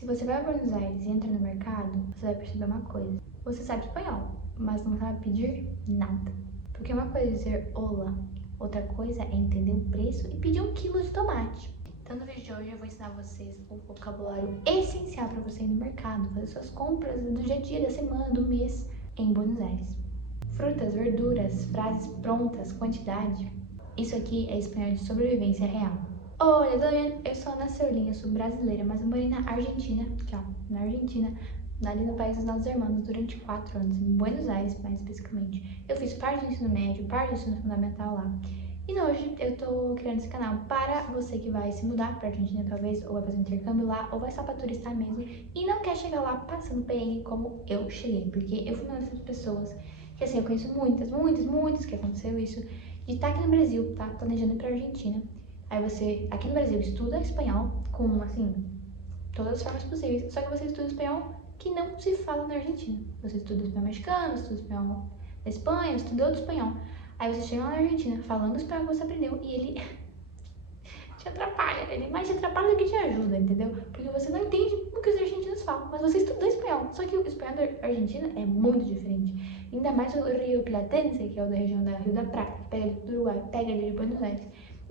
Se você vai a Buenos Aires e entra no mercado, você vai perceber uma coisa. Você sabe espanhol, mas não sabe pedir nada. Porque uma coisa é dizer olá, outra coisa é entender o preço e pedir 1 quilo de tomate. Então no vídeo de hoje eu vou ensinar vocês o vocabulário essencial para você ir no mercado, fazer suas compras do dia a dia, da semana, do mês em Buenos Aires. Frutas, verduras, frases prontas, quantidade. Isso aqui é espanhol de sobrevivência real. Olha, tá vendo? Eu sou a Ana Ceulinha, sou brasileira, mas eu morei na Argentina, aqui ó, na Argentina, ali no país dos nossos irmãos, durante 4 anos, em Buenos Aires, mais especificamente. Eu fiz parte do ensino médio, parte do ensino fundamental lá. E hoje eu tô criando esse canal para você que vai se mudar pra Argentina, talvez, ou vai fazer um intercâmbio lá, ou vai só pra turistar mesmo, e não quer chegar lá passando perrengue como eu cheguei, porque eu fui uma dessas pessoas que, assim, eu conheço muitas que aconteceu isso, de estar aqui no Brasil, tá planejando ir pra Argentina. Aí você, aqui no Brasil, estuda espanhol com, assim, todas as formas possíveis, só que você estuda espanhol que não se fala na Argentina. Você estuda espanhol mexicano, estuda espanhol da Espanha, estuda outro espanhol. Aí você chega lá na Argentina falando o espanhol que você aprendeu e ele te atrapalha. Ele mais te atrapalha do que te ajuda, entendeu? Porque você não entende o que os argentinos falam, mas você estudou espanhol. Só que o espanhol da Argentina é muito diferente. Ainda mais o Rio Platense, que é o da região da Rio da Prata, que pega ele do Uruguai, pega ele de Buenos Aires.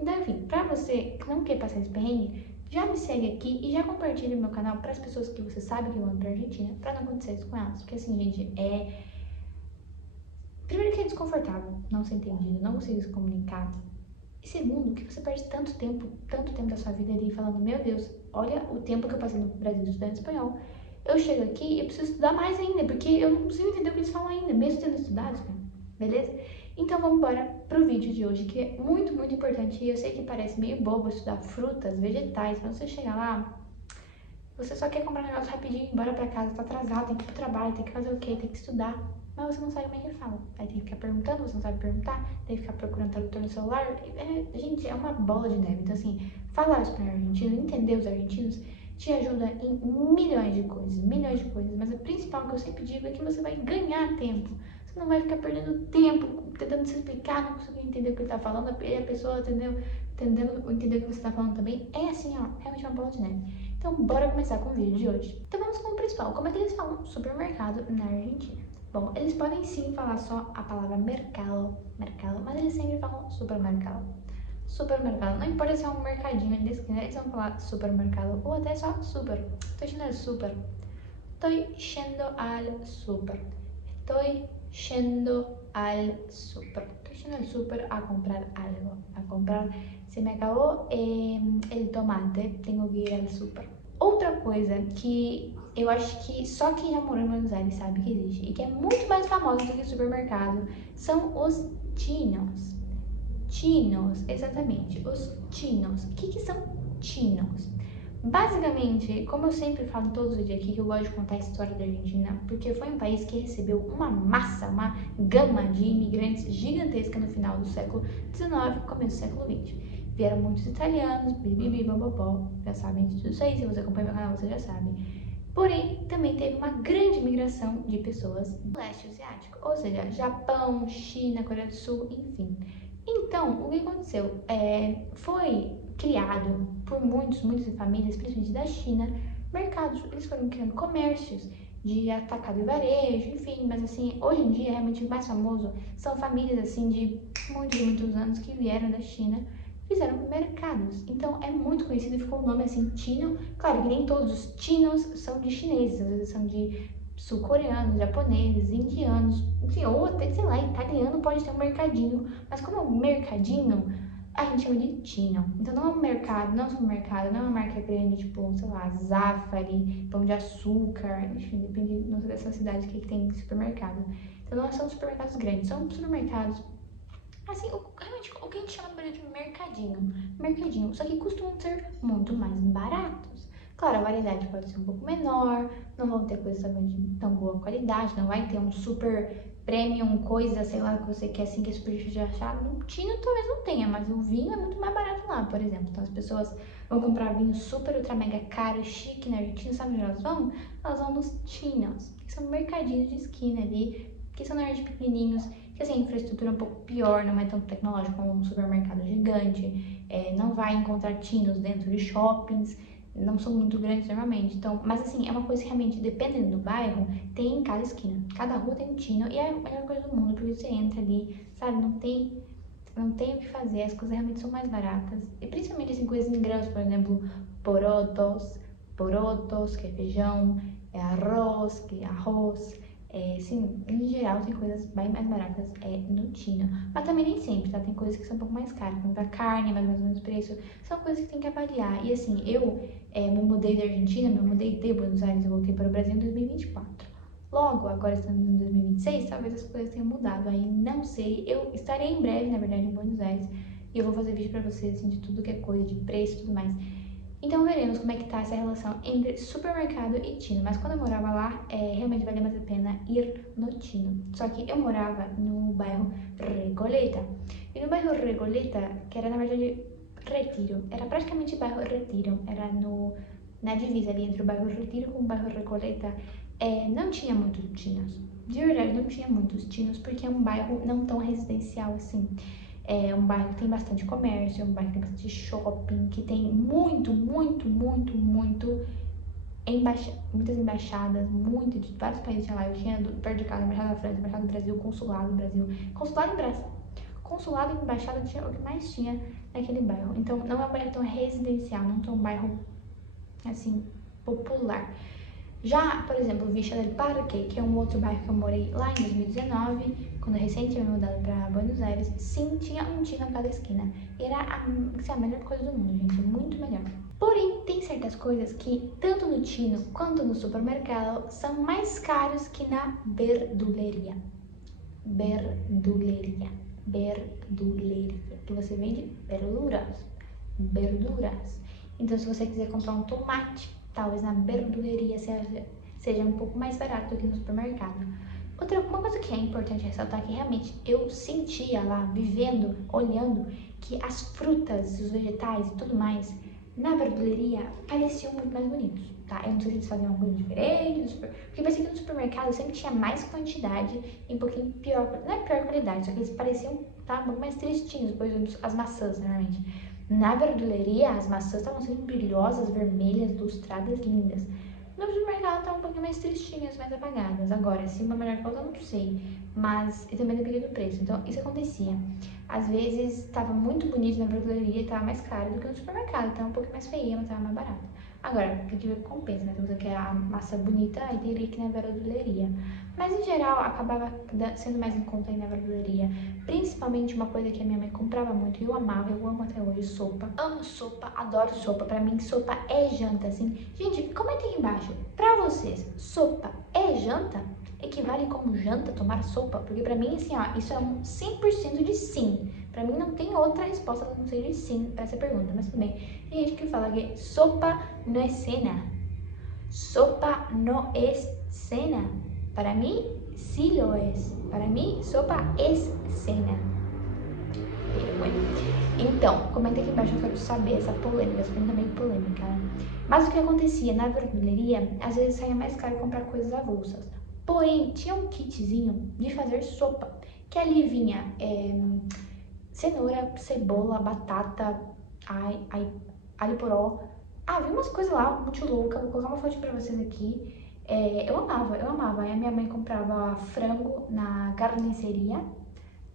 Então, enfim, pra você que não quer passar esse perrengue, já me segue aqui e já compartilha o meu canal para as pessoas que você sabe que vão pra Argentina, pra não acontecer isso com elas. Porque assim, gente, primeiro que é desconfortável não ser entendido, não conseguir se comunicar. E segundo, que você perde tanto tempo da sua vida ali falando, meu Deus, olha o tempo que eu passei no Brasil estudando espanhol. Eu chego aqui e eu preciso estudar mais ainda, porque eu não consigo entender o que eles falam ainda, mesmo tendo estudado espanhol, beleza? Então vamos embora pro vídeo de hoje, que é muito importante. E eu sei que parece meio bobo estudar frutas, vegetais, mas você chega lá, você só quer comprar um negócio rapidinho, ir embora pra casa, tá atrasado, tem que ir pro trabalho, tem que fazer o quê? Tem que estudar. Mas você não sabe como é que fala. Aí tem que ficar perguntando, você não sabe perguntar, tem que ficar procurando tradutor no celular. Gente, é uma bola de neve. Então, assim, falar espanhol argentino, entender os argentinos, te ajuda em milhões de coisas, milhões de coisas. Mas o principal que eu sempre digo é que você vai ganhar tempo. Você não vai ficar perdendo tempo tentando se explicar, não conseguindo entender o que ele tá falando, e a pessoa entendendo entender o que você tá falando também. É assim, ó, realmente uma bola de neve. Então, bora começar com o vídeo de hoje. Então, vamos com o principal. Como é que eles falam supermercado na Argentina? Bom, eles podem sim falar só a palavra mercado, mas eles sempre falam supermercado. Supermercado, não importa se é um mercadinho ali da esquina, eles vão falar supermercado ou até só super. Tô indo al super. Estoy yendo al super. Estoy yendo al super. Estoy yendo al super a comprar algo. A comprar. Se me acabó el tomate, tengo que ir al super. Outra coisa que eu acho que só quem já morou em Buenos Aires sabe que existe e que é muito mais famosa do que supermercado são os chinos. Chinos, exatamente, os chinos. O que são chinos? Basicamente, como eu sempre falo todos os dias aqui, que eu gosto de contar a história da Argentina, porque foi um país que recebeu uma massa, uma gama de imigrantes gigantesca no final do século XIX e começo do século XX. Vieram muitos italianos, bibibi, bababó, já sabem de tudo isso aí, se você acompanha meu canal você já sabe. Porém, também teve uma grande migração de pessoas do leste asiático, ou seja, Japão, China, Coreia do Sul, enfim. Então, o que aconteceu? Foi criado por muitas famílias, principalmente da China, mercados, eles foram criando comércios de atacado e varejo, enfim, mas assim, hoje em dia, realmente o mais famoso são famílias assim de muitos anos que vieram da China, fizeram mercados. Então, é muito conhecido e ficou o nome assim, Chino. Claro que nem todos os chinos são de chineses, às vezes são de sul-coreanos, japoneses, indianos, enfim, ou até, sei lá, italiano pode ter um mercadinho, mas como é um mercadinho, a gente chama de chino. Então não é um mercado, não é um supermercado, não é uma marca grande, tipo, sei lá, Zafari, Pão de Açúcar, enfim, depende, não sei dessa cidade que tem supermercado. Então não são supermercados grandes, são supermercados, assim, realmente o que a gente chama no Brasil de mercadinho, só que costumam ser muito mais baratos. Claro, a variedade pode ser um pouco menor, não vão ter coisas também de tão boa qualidade, não vai ter um super premium, coisa, sei lá, que você quer assim, que é super difícil de achar. No Tino talvez não tenha, mas o vinho é muito mais barato lá, por exemplo. Então as pessoas vão comprar vinho super, ultra, mega caro, chique na Argentina, sabe onde elas vão? Elas vão nos Chinos, que são mercadinhos de esquina ali, que são na verdade pequenininhos, que assim, a infraestrutura é um pouco pior, não é tão tecnológico como um supermercado gigante, não vai encontrar Chinos dentro de shoppings, não são muito grandes normalmente. Então, mas assim, é uma coisa que realmente, dependendo do bairro, tem em cada esquina. Cada rua tem um tino e é a melhor coisa do mundo, porque você entra ali, sabe, não tem o que fazer, as coisas realmente são mais baratas. E principalmente assim, coisas em grãos, por exemplo, porotos, que é feijão, arroz, que é arroz. Sim, em geral tem coisas bem mais baratas no Tino. Mas também nem sempre, tá? Tem coisas que são um pouco mais caras. Como a carne, mais ou menos preço. São coisas que tem que avaliar. E assim, eu me mudei da Argentina, me mudei de Buenos Aires e voltei para o Brasil em 2024. Logo, agora estamos em 2026, talvez as coisas tenham mudado. Aí não sei, eu estarei em breve, na verdade, em Buenos Aires. E eu vou fazer vídeo pra vocês, assim, de tudo que é coisa, de preço e tudo mais. Então veremos como é que tá essa relação entre supermercado e Tino. Mas quando eu morava lá, realmente valia mais a pena ir no Tino. Só que eu morava no bairro Recoleta. E no bairro Recoleta, que era na verdade Retiro, era praticamente bairro Retiro, era na divisa ali entre o bairro Retiro com o bairro Recoleta, não tinha muitos tinos. De verdade, não tinha muitos tinos, porque é um bairro não tão residencial assim. É um bairro que tem bastante comércio, é um bairro que tem bastante shopping, que tem muitas embaixadas, de vários países tinha lá. Eu tinha perto de casa, embaixada da França, embaixada do Brasil, consulado do Brasil, consulado e embaixada tinha o que mais tinha naquele bairro. Então não é um bairro tão residencial, não é um bairro assim popular. Já, por exemplo, Villa del Parque, que é um outro bairro que eu morei lá em 2019, quando eu recém tinha me mudado para Buenos Aires, sim, tinha um tino a cada esquina. E era a melhor coisa do mundo, gente, muito melhor. Porém, tem certas coisas que, tanto no tino quanto no supermercado, são mais caros que na verduleria. Verduleria. Que você vende verduras. Então, se você quiser comprar um tomate, talvez na verduleria seja um pouco mais barato do que no supermercado. Uma coisa que é importante ressaltar é que realmente eu sentia lá, vivendo, olhando, que as frutas, os vegetais e tudo mais, na verduleria, pareciam muito mais bonitos, tá? Eu não sei se eles faziam uma coisa diferente, porque parecia que no supermercado sempre tinha mais quantidade e um pouquinho pior, não é pior qualidade, só que eles pareciam, tá, um pouco mais tristinhos, por exemplo, as maçãs, normalmente. Na verduleria, as maçãs estavam sempre brilhosas, vermelhas, lustradas, lindas. No supermercado estavam um pouquinho mais tristinhas, mais apagadas. Agora, se uma melhor que a outra, eu não sei. Mas e também depende do preço. Então, isso acontecia. Às vezes, estava muito bonito na verduleria e estava mais caro do que no supermercado. Estava um pouquinho mais feia, mas estava mais barato. Agora, tem que ver o que compensa, né? Se você quer a massa bonita, aí teria que ir na verduleria. Mas, em geral, acabava sendo mais em conta aí na verduleria. Principalmente uma coisa que a minha mãe comprava muito e eu amava, eu amo até hoje, sopa. Amo sopa, adoro sopa. Pra mim, sopa é janta, assim. Gente, comenta aí embaixo. Pra vocês, sopa é janta? Equivale como janta tomar sopa? Porque pra mim, assim, ó, isso é um 100% de sim. Pra mim não tem outra resposta a não ser de sim pra essa pergunta, mas tudo bem. Tem gente que fala que sopa não é cena. Sopa não é cena. Para mim, sí lo es. Para mim, sopa é cena. Então, comenta aqui embaixo, eu quero saber essa polêmica, essa pergunta meio polêmica, né? Mas o que acontecia na verduleria, às vezes saía mais caro comprar coisas avulsas. Porém, tinha um kitzinho de fazer sopa, que ali vinha cenoura, cebola, batata, alho poró. Vinha umas coisas lá, muito louca. Vou colocar uma foto pra vocês aqui. Eu amava. Aí a minha mãe comprava frango na carniceria,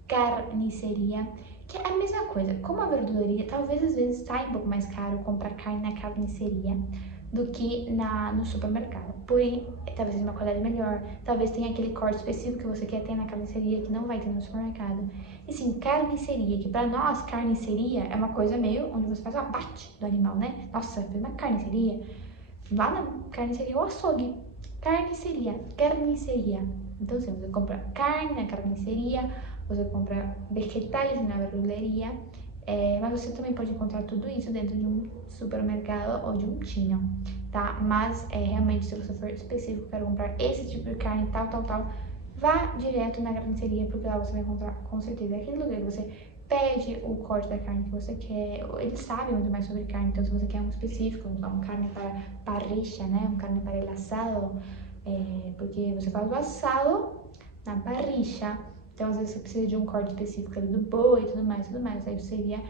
que é a mesma coisa. Como a verduleria, talvez às vezes saia um pouco mais caro comprar carne na carniceria do que no supermercado. Porém, talvez seja uma qualidade melhor, talvez tenha aquele corte específico que você quer ter na carniceria que não vai ter no supermercado. E sim, carniceria, que pra nós, carniceria é uma coisa meio onde você faz o abate do animal, né? Nossa, fez uma carniceria. Vá na carniceria ou açougue. Carniceria. Então, assim, você compra carne na carniceria, você compra vegetais na verduleria, mas você também pode encontrar tudo isso dentro de um supermercado ou de um tino, tá? Mas, realmente, se você for específico, quero comprar esse tipo de carne, tal, vá direto na carniceria, porque lá você vai encontrar, com certeza, aquele lugar que você pede o corte da carne que você quer. Eles sabem muito mais sobre carne, então se você quer um específico, um carne para parrilla, né? Um carne para el asado, porque você faz o assado na parrilla, então às vezes você precisa de um corte específico ali do boi e tudo mais, aí você iria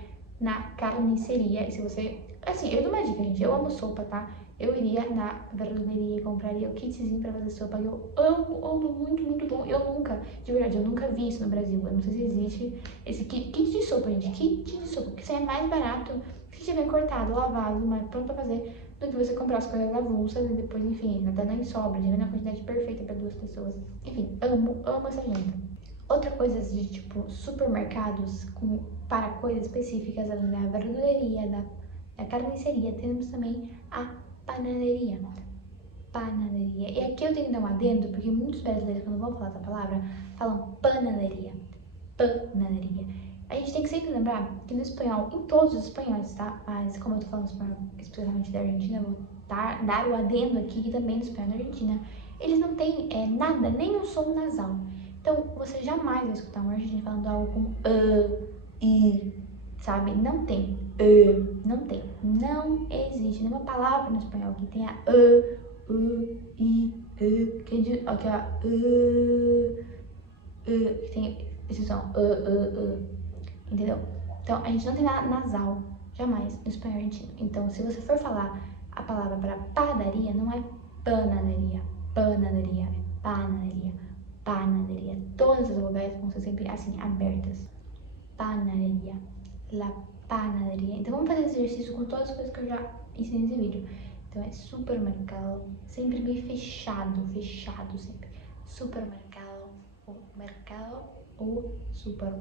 na carniceria. E se você Assim, eu dou uma dica, gente. Eu amo sopa, tá? Eu iria na verduleria e compraria o kitzinho pra fazer sopa. Eu amo, muito, muito bom. Eu nunca, de verdade, eu nunca vi isso no Brasil. Eu não sei se existe esse kit de sopa, gente. Kit de sopa, porque isso é mais barato, que já vem cortado, lavado, mas pronto pra fazer, do que você comprar as coisas avulsas e depois, enfim, até nem sobra, já vem na quantidade perfeita pra 2 pessoas. Enfim, amo essa janta. Outra coisa de, tipo, supermercados para coisas específicas, além da verduleria, da carniceria, temos também a panaderia. Panaderia. E aqui eu tenho que dar um adendo, porque muitos brasileiros, quando vão falar essa palavra, falam panaderia. Panaderia. A gente tem que sempre lembrar que no espanhol, em todos os espanhóis, tá? Mas como eu tô falando espanhol especialmente da Argentina, eu vou dar o adendo aqui que também no espanhol da Argentina, eles não têm nada, nem um som nasal. Então, você jamais vai escutar um argentino falando algo como i, sabe? Não tem. Não tem. Não existe nenhuma palavra no espanhol que tenha i, que de, aqui, ó, que tem esse som, entendeu? Então, a gente não tem nada nasal, jamais, no espanhol argentino. Então, se você for falar a palavra para padaria, não é panaderia, panaderia, é panaderia, panaderia. Todas as vogais vão ser sempre assim, abertas. Panaderia, la panaderia. Então, vamos fazer esse exercício com todas as coisas que eu já ensinei nesse vídeo. Então, é supermercado, sempre bem fechado, fechado sempre. Supermercado, o mercado, o super.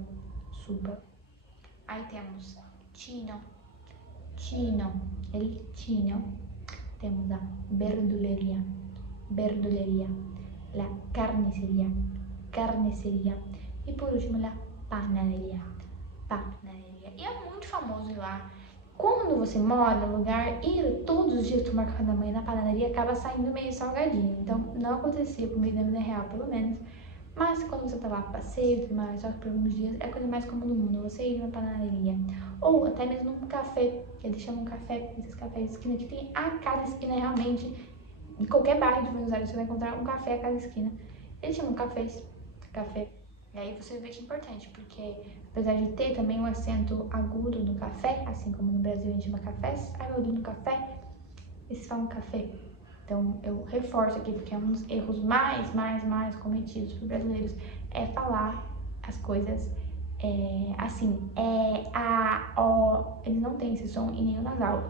Aí temos chino, el chino. Temos a verduleria, la carniceria. E por último, la panaderia. E é muito famoso lá. Quando você mora no lugar, ir todos os dias tomar café da manhã na padaria acaba saindo meio salgadinho. Então, não acontecia comigo na vida real, pelo menos. Mas quando você tá lá a passeio e tudo mais, só que por alguns dias, é a coisa mais comum do mundo, você ir numa padaria. Ou até mesmo num café, que eles chamam café, esses cafés de esquina, que tem a cada esquina realmente. Em qualquer bairro de Buenos Aires você vai encontrar um café a cada esquina. Eles chamam café. E aí você vê que é importante, porque apesar de ter também um acento agudo no café, assim como no Brasil a gente chama cafés, aí eu no café, eles falam café. Então, eu reforço aqui, porque é um dos erros mais cometidos por brasileiros, é falar as coisas assim, a, o, eles não têm esse som em nenhum nasal,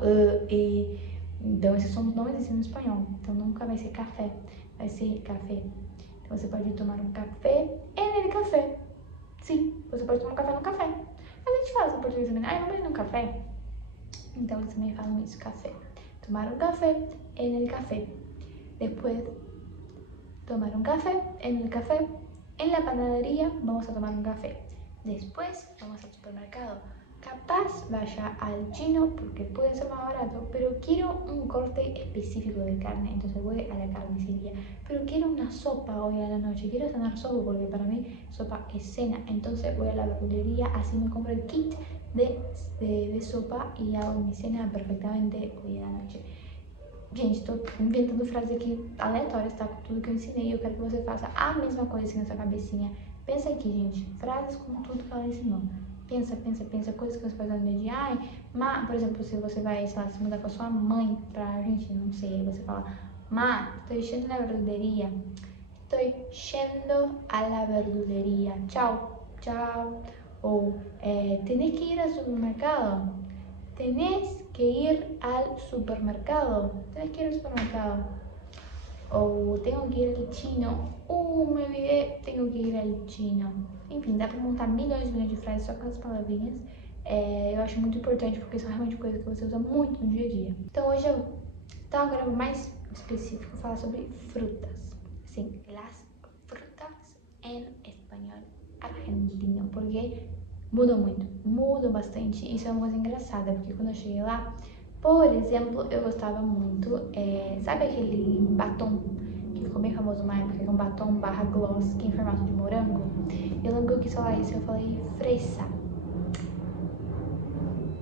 e, então esses sons não existem no espanhol, então nunca vai ser café, vai ser café. Então, você pode tomar um café en el café, sim, você pode tomar um café no café, mas a gente fala isso em português também, vamos ir num café? Então, eles também falam isso, café. Tomar un café en el café. Después, tomar un café en el café. En la panadería vamos a tomar un café. Después, vamos al supermercado. Capaz vaya al chino porque puede ser más barato, pero quiero un corte específico de carne, entonces voy a la carnicería. Pero quiero una sopa hoy a la noche, quiero cenar sopa porque para mí sopa es cena, entonces voy a la verdulería, así me compro el kit de sopa e hago minha cena perfeitamente hoje à noite. Gente, tô inventando frases aqui aleatórias, tá? Com tudo que eu ensinei. Eu quero que você faça a mesma coisa assim na sua cabecinha. Pensa aqui, gente. Frases com tudo que ela ensinou. Pensa. Coisas que você faz no dia a dia. Ai, por exemplo, se você vai, sei lá, se mudar com a sua mãe pra Argentina, não sei. Aí você fala, estoy yendo a la verdulería. Estoy yendo a la verdulería. Tchau. Ou tenés que ir al supermercado. Tenés que ir al supermercado. Ou tenho que ir al chino. Me olvidé, tenho que ir al chino. Enfim, dá pra montar milhões de frases só com as palavrinhas. Eu acho muito importante porque são realmente coisas que você usa muito no dia a dia. Então hoje agora mais específico, falar sobre frutas. Sim, las frutas em espanhol argentino, porque muda bastante. Isso é uma coisa engraçada, porque quando eu cheguei lá, por exemplo, eu gostava muito, sabe aquele batom que ficou bem famoso uma época, que é um batom barra gloss, que é em formato de morango? Eu lembro que eu quis falar isso, eu falei fresa.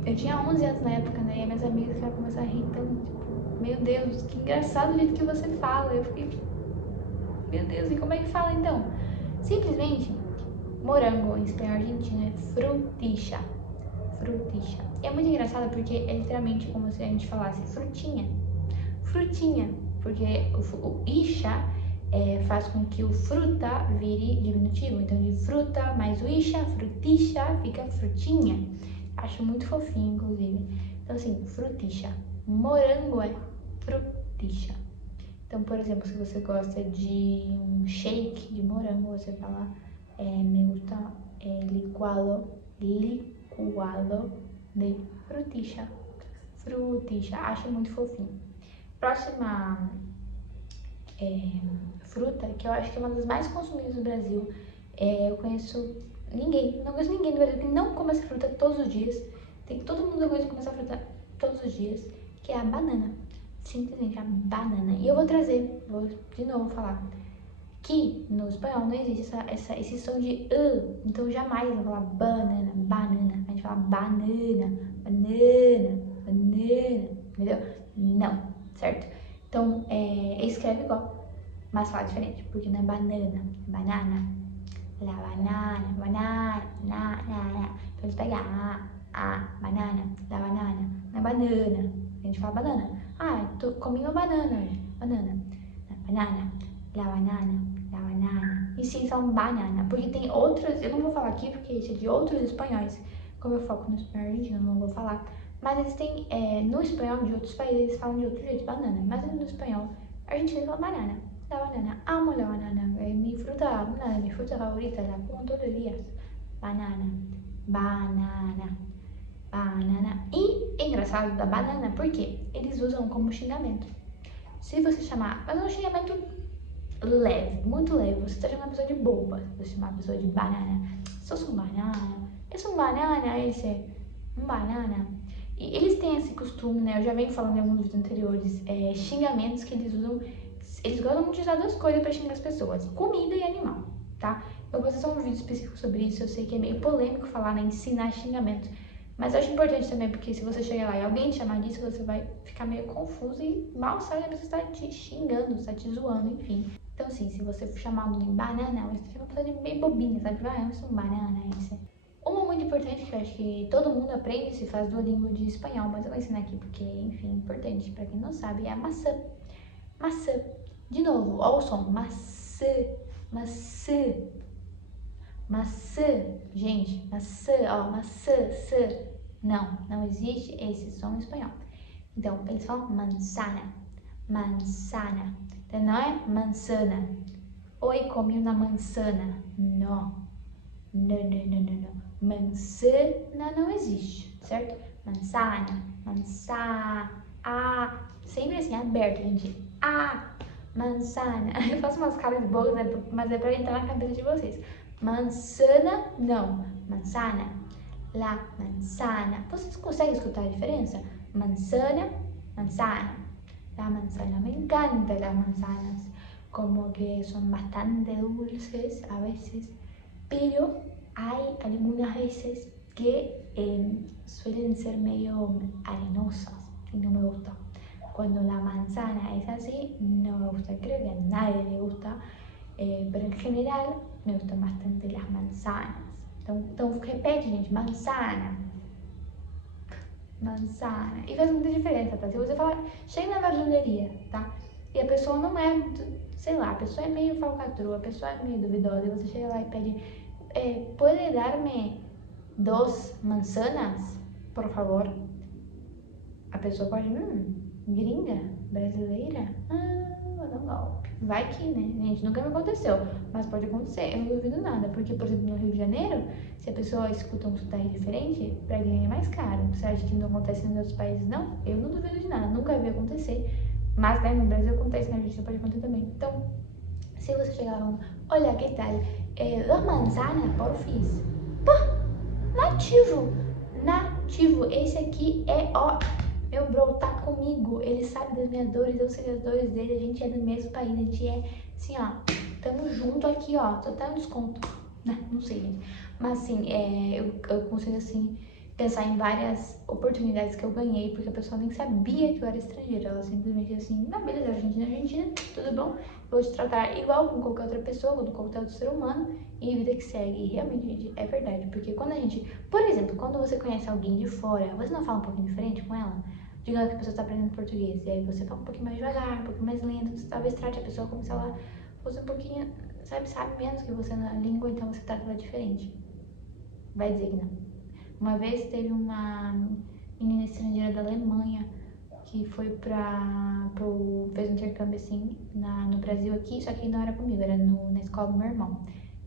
Eu tinha 11 anos na época, né, e minhas amigas começaram a rir tanto, tipo, meu Deus, que engraçado o jeito que você fala. Eu fiquei, meu Deus, e como é que fala então? Simplesmente, morango em espanhol argentino é frutilla. frutixa. E é muito engraçado porque é literalmente como se a gente falasse frutinha. Frutinha, porque o isha faz com que o fruta vire diminutivo. Então, de fruta mais o isha, frutixa, fica frutinha. Acho muito fofinho, inclusive. Então, assim, frutixa. Morango é frutixa. Então, por exemplo, se você gosta de um shake de morango, você fala, me gusta licuado de frutixa. Frutixa. Acho muito fofinho. Próxima fruta, que eu acho que é uma das mais consumidas no Brasil, eu conheço não conheço ninguém no Brasil que não come essa fruta todos os dias. Todo mundo eu conheço come essa fruta todos os dias, que é a banana. Simplesmente a banana. E eu vou de novo falar, que no espanhol não existe esse som de então jamais eu vou falar banana, banana. A gente fala banana, banana, banana, entendeu? Não, certo? Então, escreve igual, mas fala diferente, porque não é banana, é banana. La banana, banana, na. Então eles pegam banana, la banana, não é banana. A gente fala banana. Comi uma banana, banana. Banana, la banana, la banana. E sim, são banana, porque tem outros, eu não vou falar aqui porque isso é de outros espanhóis. Como eu foco no espanhol argentino, eu não vou falar. Mas eles têm, no espanhol de outros países, eles falam de outro jeito, banana. Mas no espanhol argentino fala banana. La banana, amo la banana, es mi fruta, una de mis frutas favoritas, la como todos los días. Banana, banana, banana. E é engraçado da banana porque eles usam como xingamento. Se você chamar, mas é um xingamento leve, muito leve. Você está chamando a pessoa de boba, se você chamar a pessoa de banana. Sos um banana, é um banana esse, um banana. E eles têm esse costume, né? Eu já venho falando em alguns vídeos anteriores, xingamentos que eles usam. Eles gostam muito de usar duas coisas para xingar as pessoas, comida e animal, tá? Eu vou fazer um vídeo específico sobre isso, eu sei que é meio polêmico falar, né, ensinar xingamento, mas eu acho importante também, porque se você chegar lá e alguém te chamar disso, você vai ficar meio confuso e mal sabe, a pessoa está te xingando, está te zoando, enfim. Então, assim, se você for chamar alguém de banana, você chama uma pessoa de meio bobinha, sabe? Eu sou um banana, esse. Uma muito importante que eu acho que todo mundo aprende se faz Duolingo de espanhol, mas eu vou ensinar aqui porque, enfim, é importante para quem não sabe, é a maçã. Maçã. De novo, olha o som. Maçã, maçã, maçã. Gente, maçã, maçã, não existe esse som em espanhol. Então, eles falam manzana, manzana. Então, não é manzana. Oi, comi uma manzana. Não. Manzana não existe, certo? Manzana, sempre assim, aberto, gente. Manzana. Eu faço umas caras boas, né? Mas é pra entrar na cabeça de vocês. Manzana, não. Manzana. La manzana. Vocês conseguem escutar a diferença? Manzana, manzana. La manzana. Me encantan las manzanas. Como que son bastante dulces a veces. Pero hay algunas veces que suelen ser medio arenosas y no me gusta. Cuando la manzana es así, no me gusta, creo que a nadie le gusta, pero en general me gustan bastante las manzanas. Então repete, gente, manzana, manzana. E faz muita diferença, tá? Se você falar, chega na verduleria, tá? E a pessoa não é muito, sei lá, a pessoa é meio falcatrua, a pessoa é meio duvidosa, e você chega lá e pede, ¿puede darme 2 manzanas, por favor? A pessoa pode, gringa, brasileira, vou dar um golpe. Vai que, né? Gente, nunca me aconteceu, mas pode acontecer, eu não duvido nada, porque, por exemplo, no Rio de Janeiro, se a pessoa escuta um sotaque diferente, pra gringa é mais caro. Você acha que não acontece nos outros países? Não, eu não duvido de nada, nunca vi acontecer, mas, né, no Brasil acontece, na Argentina pode acontecer também. Então, se você chegar lá falando, olha, que tal? 2 manzanas, porfis. Pô, nativo, esse aqui meu bro, tá comigo, ele sabe das minhas dores, eu sei das dores dele, a gente é do mesmo país, a gente é assim, tamo junto aqui, só tá um desconto, não sei, gente, mas assim, eu consigo assim, pensar em várias oportunidades que eu ganhei, porque a pessoa nem sabia que eu era estrangeira. Ela simplesmente assim, não, beleza, Argentina, tudo bom? Vou te tratar igual com qualquer outra pessoa, com qualquer outro ser humano, e vida que segue. E realmente, gente, é verdade, porque quando a gente, por exemplo, quando você conhece alguém de fora, você não fala um pouquinho diferente com ela? Digamos que a pessoa está aprendendo português, e aí você fala um pouquinho mais devagar, um pouquinho mais lento, você talvez trate a pessoa como se ela fosse um pouquinho, sabe menos que você na língua, então você trata ela diferente. Vai dizer que não. Uma vez teve uma menina estrangeira da Alemanha que foi fez um intercâmbio assim no Brasil aqui, só que não era comigo, era na escola do meu irmão.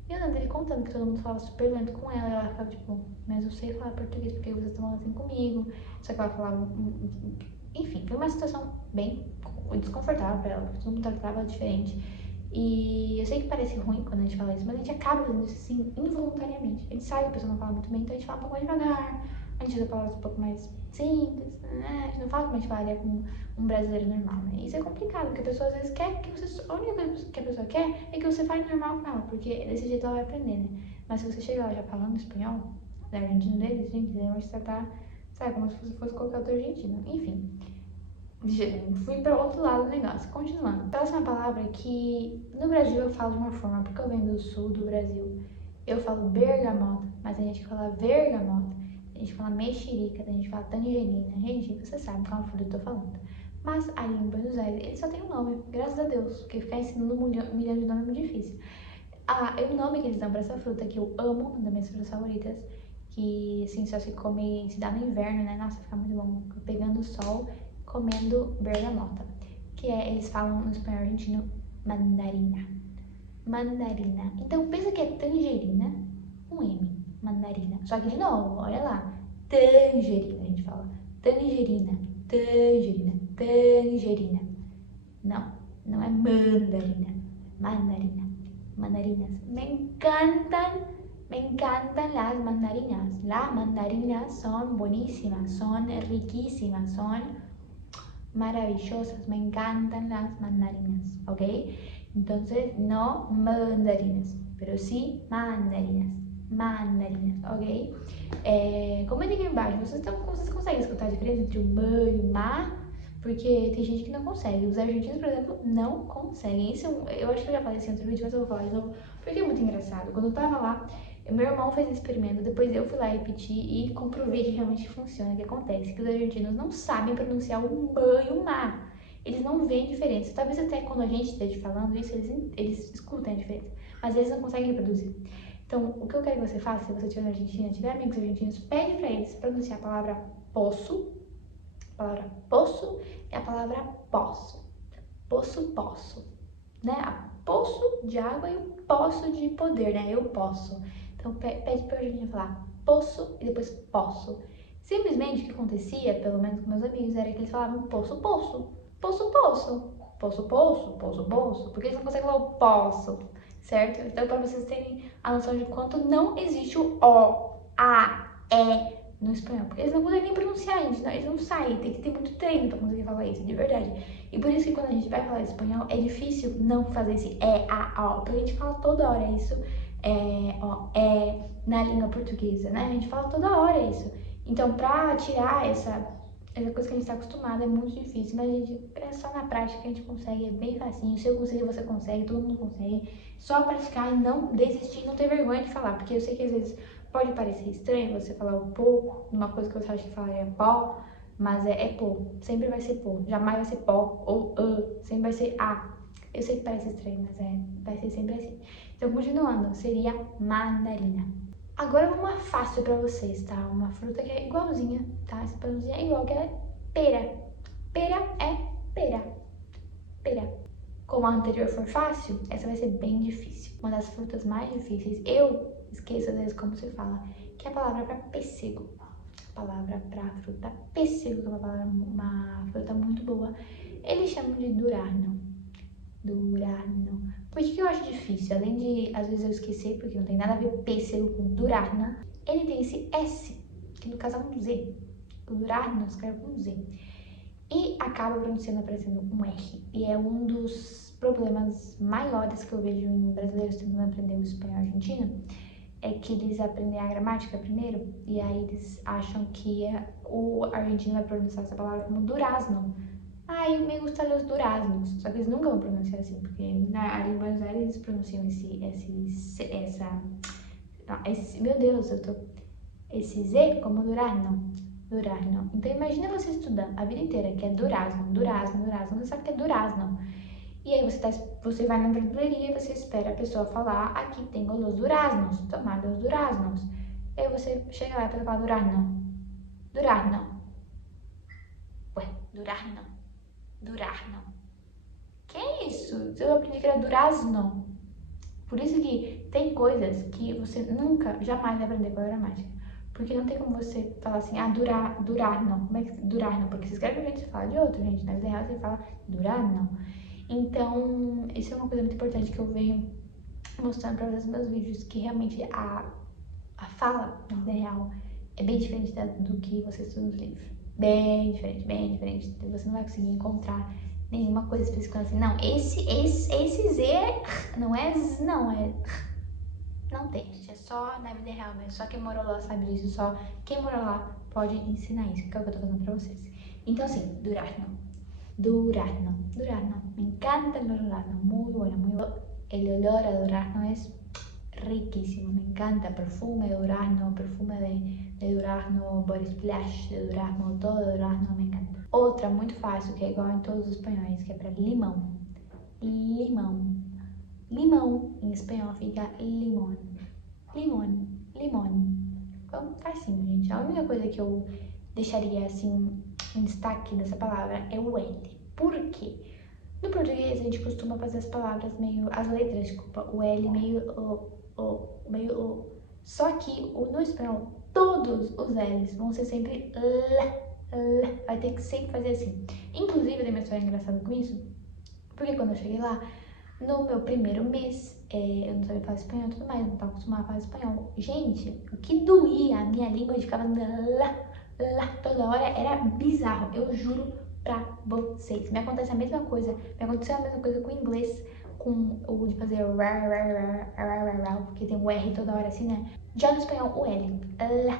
E eu lembro dele contando que todo mundo falava super lento com ela, e ela ficava tipo, mas eu sei falar português porque vocês estão falando assim comigo. Só que ela falava, enfim, foi uma situação bem desconfortável pra ela, porque todo mundo tratava ela diferente. E eu sei que parece ruim quando a gente fala isso, mas a gente acaba fazendo isso assim involuntariamente. A gente sabe que a pessoa não fala muito bem, então a gente fala um pouco mais devagar, a gente usa palavras um pouco mais simples, né? A gente não fala como a gente falaria com um brasileiro normal, né? Isso é complicado, porque a pessoa às vezes quer que você. A única coisa que a pessoa quer é que você fale normal com ela, porque desse jeito ela vai aprender, né? Mas se você chegar lá já falando espanhol, da Argentina deles, gente, eles vão te tratar, sabe, como se você fosse qualquer outro argentino. Enfim. Fui para outro lado do negócio. Continuando. Próxima palavra é que no Brasil eu falo de uma forma, porque eu venho do sul do Brasil. Eu falo bergamota, mas a gente fala vergamota, a gente fala mexerica, a gente fala tangerina. Gente, você sabe qual fruta eu tô falando. Mas ali em Buenos Aires, ele só tem um nome, graças a Deus, porque ficar ensinando um milhão de nomes é muito difícil. O nome que eles dão pra essa fruta, que eu amo, uma das minhas frutas favoritas, que assim, só se come, se dá no inverno, né? Nossa, fica muito bom, pegando o sol, comendo bergamota, que é, eles falam no espanhol argentino, mandarina. Mandarina. Então pensa que é tangerina, um M, mandarina. Só que de novo, olha lá, tangerina, a gente fala, tangerina, tangerina, tangerina. Não, não é mandarina, mandarina, mandarinas. Me encantan las mandarinas. Las mandarinas son buenísimas, son riquísimas, son maravillosas. Me encantan las mandarinas, ¿ok? Entonces, no mandarinas, pero sí mandarinas. Mandarinas, ok? Comentem aqui embaixo, vocês conseguem escutar a diferença entre o ma e o ma? Porque tem gente que não consegue. Os argentinos, por exemplo, não conseguem. Isso eu acho que eu já falei isso em outro vídeo, mas eu vou falar de novo, porque é muito engraçado. Quando eu tava lá, meu irmão fez um experimento, depois eu fui lá repetir e comprovei que realmente funciona. O que acontece? Que os argentinos não sabem pronunciar o ma e o ma. Eles não veem diferença. Talvez até quando a gente esteja falando isso, eles escutem a diferença. Mas eles não conseguem reproduzir. Então, o que eu quero que você faça, se você estiver na Argentina, tiver amigos argentinos, pede pra eles pronunciar a palavra poço. A palavra poço é a palavra posso. Poço, posso. Né? A poço de água e o poço de poder, né? Eu posso. Então, pede pra argentino falar poço e depois posso. Simplesmente o que acontecia, pelo menos com meus amigos, era que eles falavam poço, poço. Poço, poço. Poço, poço. Poço, poço. Porque eles não conseguem falar o posso, certo? Então, para vocês terem a noção de quanto não existe o O, A, E no espanhol. Porque eles não conseguem nem pronunciar isso, eles não saem. Tem que ter muito treino para conseguir falar isso, de verdade. E por isso que quando a gente vai falar espanhol, é difícil não fazer esse E, A, O. Porque a gente fala toda hora isso, na língua portuguesa, né? A gente fala toda hora isso. Então, pra tirar essa coisa que a gente tá acostumado é muito difícil, mas a gente, é só na prática que a gente consegue, é bem facinho. Se eu conseguir, você consegue, todo mundo consegue. Só praticar e não desistir, não ter vergonha de falar, porque eu sei que às vezes pode parecer estranho você falar o pô, uma coisa que você acha que falaria pó, mas é pô, sempre vai ser pô, jamais vai ser pó ou sempre vai ser a. Eu sei que parece estranho, mas vai ser sempre assim. Então, continuando, seria mandarina. Agora uma fácil pra vocês, tá? Uma fruta que é igualzinha, tá? Essa pronúncia é igual, que é pera. Pera é pera. Pera. Como a anterior for fácil, essa vai ser bem difícil. Uma das frutas mais difíceis, eu esqueço às vezes como se fala, que é a palavra pra pêssego. A palavra pra fruta pêssego, que é uma fruta muito boa. Eles chamam de durazno. Durazno. Por que eu acho difícil? Além de, às vezes, eu esquecer, porque não tem nada a ver pêssego com durazno, ele tem esse S, que no caso é um Z. O durazno escreve com Z. E acaba pronunciando, aparecendo um R. E é um dos problemas maiores que eu vejo em brasileiros tentando aprender o espanhol argentino, é que eles aprendem a gramática primeiro, e aí eles acham que o argentino vai pronunciar essa palavra como durazno. Ai, me gusta los duraznos. Só que eles nunca vão pronunciar assim, porque ali em Buenos Aires eles pronunciam meu Deus, esse Z como durazno. Durazno. Então imagina você estudando a vida inteira que é durazno, durazno, durazno, você sabe que é durazno. E aí você vai na verduleria e você espera a pessoa falar, aqui tem os duraznos, tomar os duraznos. E aí você chega lá e fala durazno, durazno. Ué, durazno, durazno. Que é isso? Eu aprendi que era durazno. Por isso que tem coisas que você nunca, jamais vai aprender com a gramática. Porque não tem como você falar assim, durazno. Como é que durazno? Porque se escreve de um jeito, você fala de outro, gente. Na vida real, você fala durazno. Então, isso é uma coisa muito importante que eu venho mostrando para vocês nos meus vídeos, que realmente a fala na vida real é bem diferente do que você estuda nos livros. Bem diferente, bem diferente. Você não vai conseguir encontrar nenhuma coisa específica assim, não, esse Z não é Z, não, não tem, gente, é só na vida real mesmo, só quem morou lá sabe disso, só quem morou lá pode ensinar isso, que é o que eu tô fazendo pra vocês. Então, assim, durazno, me encanta el durazno, muy bueno, muy bueno. El olor a durazno es riquísimo, me encanta, perfume de durazno, perfume de durazno, body splash de durazno, todo de durazno, me encanta. Outra muito fácil, que é igual em todos os espanhóis, que é para limão. Limão. Limão, em espanhol fica limón. Limón, limón. Então, facinho, gente. A única coisa que eu deixaria, assim, em destaque dessa palavra é o L. Por quê? No português, a gente costuma fazer as palavras meio... As letras, desculpa, o L meio meio o. Só que no espanhol, todos os L's vão ser sempre L. Vai ter que sempre fazer assim. Inclusive, tem uma história engraçada com isso, porque quando eu cheguei lá, no meu primeiro mês, eu não sabia falar espanhol e tudo mais, não estava acostumada a falar espanhol. Gente, o que doía a minha língua de ficar falando lá toda hora era bizarro, eu juro pra vocês. Me acontece a mesma coisa, me aconteceu a mesma coisa com o inglês, com o de fazer porque tem o R toda hora assim, né? Já no espanhol, o L, lá.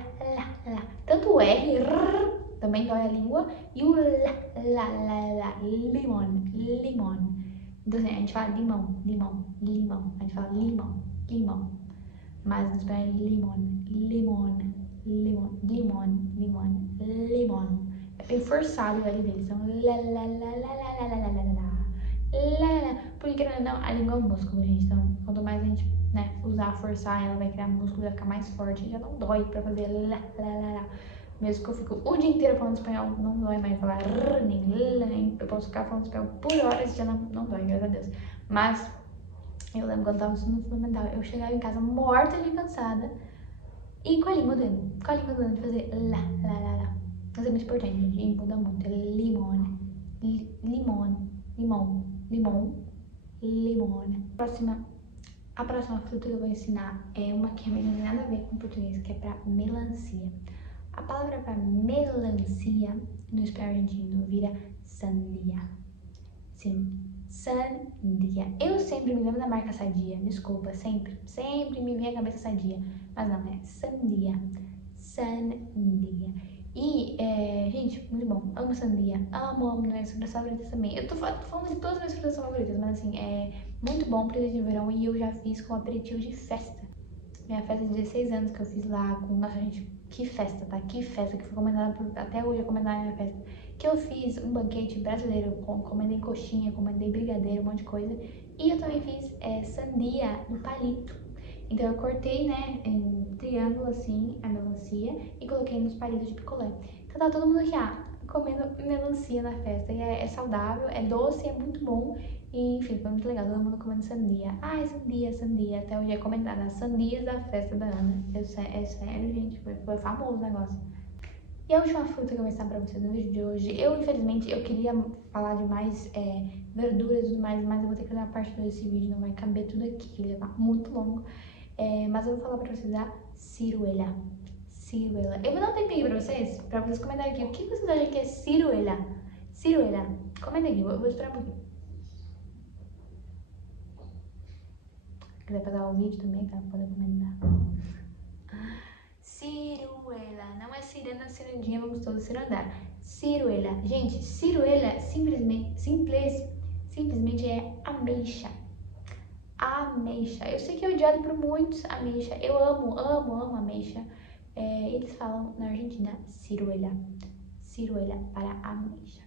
Tanto o R, também dói a língua, e o limão. Então, assim, a gente fala limão. A gente fala limão. Mas no espanhol é limão. É bem forçado o L deles. Então, porque, querendo ou não, a língua é um músculo, gente. Então, quanto mais a gente, né, usar, forçar, ela vai criar músculo, vai ficar mais forte. Já não dói pra fazer Mesmo que eu fico o dia inteiro falando espanhol, não dói mais falar nem eu posso ficar falando espanhol por horas e já não dói, graças a Deus. Mas eu lembro quando eu tava no ensino fundamental, eu chegava em casa morta de cansada e com a língua doendo de fazer lá. Mas é muito importante, gente, e muda muito. É limão. A próxima fruta que eu vou ensinar é uma que não tem nada a ver com português, que é pra melancia. A palavra para melancia no espanhol argentino vira sandia. Sim, sandia. Eu sempre me lembro da marca Sadia, desculpa, sempre me vem a cabeça Sadia, mas não, é sandia. E, gente, muito bom, amo sandia, amo minhas frutas favoritas também. Eu tô falando de todas as minhas frutas favoritas, mas assim, é muito bom presente de verão e eu já fiz com aperitivo de festa. Minha festa de 16 anos que eu fiz lá com... Nossa, gente, que festa, tá? Que festa, que foi comentada até hoje é comentada na minha festa. Que eu fiz um banquete brasileiro, comendei coxinha, comendei brigadeiro, um monte de coisa. E eu também fiz sandia no palito. Então eu cortei, né, em triângulo assim, a melancia e coloquei nos palitos de picolé. Então tá todo mundo aqui, comendo melancia na festa. E é saudável, é doce, é muito bom. E, enfim, foi muito legal, todo mundo comendo sandia. Ai, sandia. Até hoje é comentada, as sandias da festa da Ana. É sério, gente, foi famoso o negócio. E a última fruta que eu vou ensinar pra vocês no vídeo de hoje, infelizmente, eu queria falar de mais verduras e tudo mais, mas eu vou ter que fazer uma parte desse vídeo, não vai caber tudo aqui, ele vai ficar muito longo. Mas eu vou falar pra vocês da ciruela. Eu vou dar um tempinho pra vocês comentarem aqui o que vocês acham que é ciruela. Comenta aqui, eu vou esperar um pouquinho. Se quiser pegar o vídeo também, tá? Pode comentar. Ciruela. Não é ciranda, cirandinha, vamos todos cirandar. Ciruela. Gente, ciruela simplesmente é ameixa. Ameixa. Eu sei que é odiado por muitos, ameixa. Eu amo ameixa. Eles falam na Argentina ciruela. Ciruela para ameixa.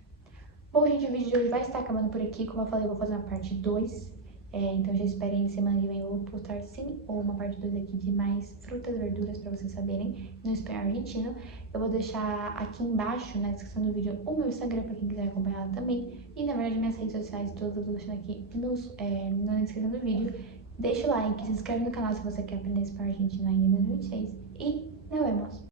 Bom, gente, o vídeo de hoje vai estar acabando por aqui. Como eu falei, eu vou fazer uma parte 2. Então já esperem, semana que vem eu vou postar sim, ou uma parte 2 aqui de mais frutas e verduras pra vocês saberem no espanhol argentino. Eu vou deixar aqui embaixo, na descrição do vídeo, o meu Instagram pra quem quiser acompanhar lá também. E na verdade minhas redes sociais todas eu tô deixando aqui na descrição do vídeo. Deixa o like, se inscreve no canal se você quer aprender espanhol argentino ainda em 2026. E nos vemos!